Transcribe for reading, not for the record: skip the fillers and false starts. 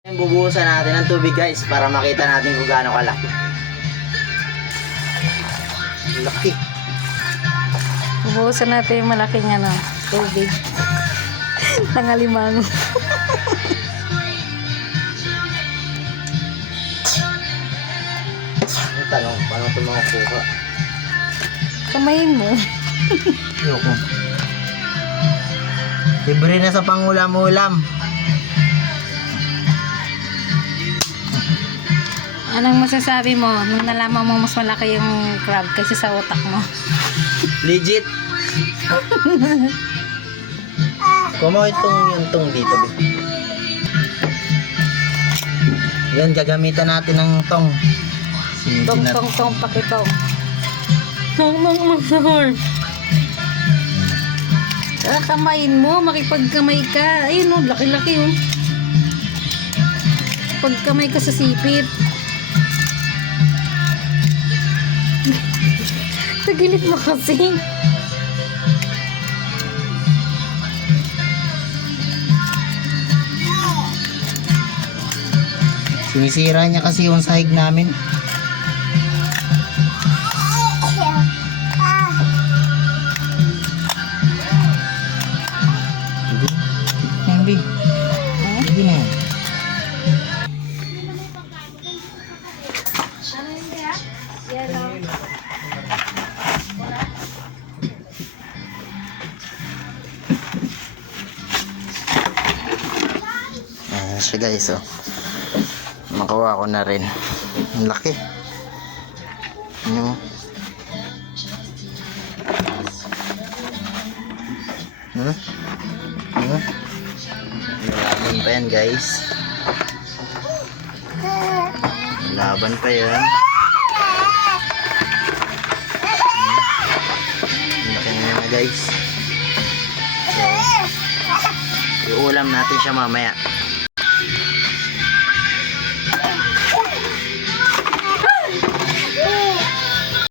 Bubuhusan natin ng tubig guys para makita natin kung gaano kalaki. Laki. Bubuhusan natin yung malaking tubig. Tangalimango. Ang tanong, paano ito makukuha? Kamayin mo. Ayoko. Libre na sa pangulam-ulam. Anong masasabi mo nung nalaman mo mas malaki yung crab kaysa sa utak mo? Legit. Kumo yung tong dito. Yan, gagamitan natin ng tong. Tong pakitong. Tong. Kamayin mo, makipagkamay ka. Ayun o, laki-laki o. Pagkamay ka sa sipit. Tagilid mo kasi. Sinisira niya kasi yung sahig namin. Hindi. Hindi na yan. Ayan siya guys, oh. Makuha ko na rin. Ang laki. Ano? Laban pa yan guys. Laban pa yan. Ang laki na yan guys. So, iulam natin siya mamaya.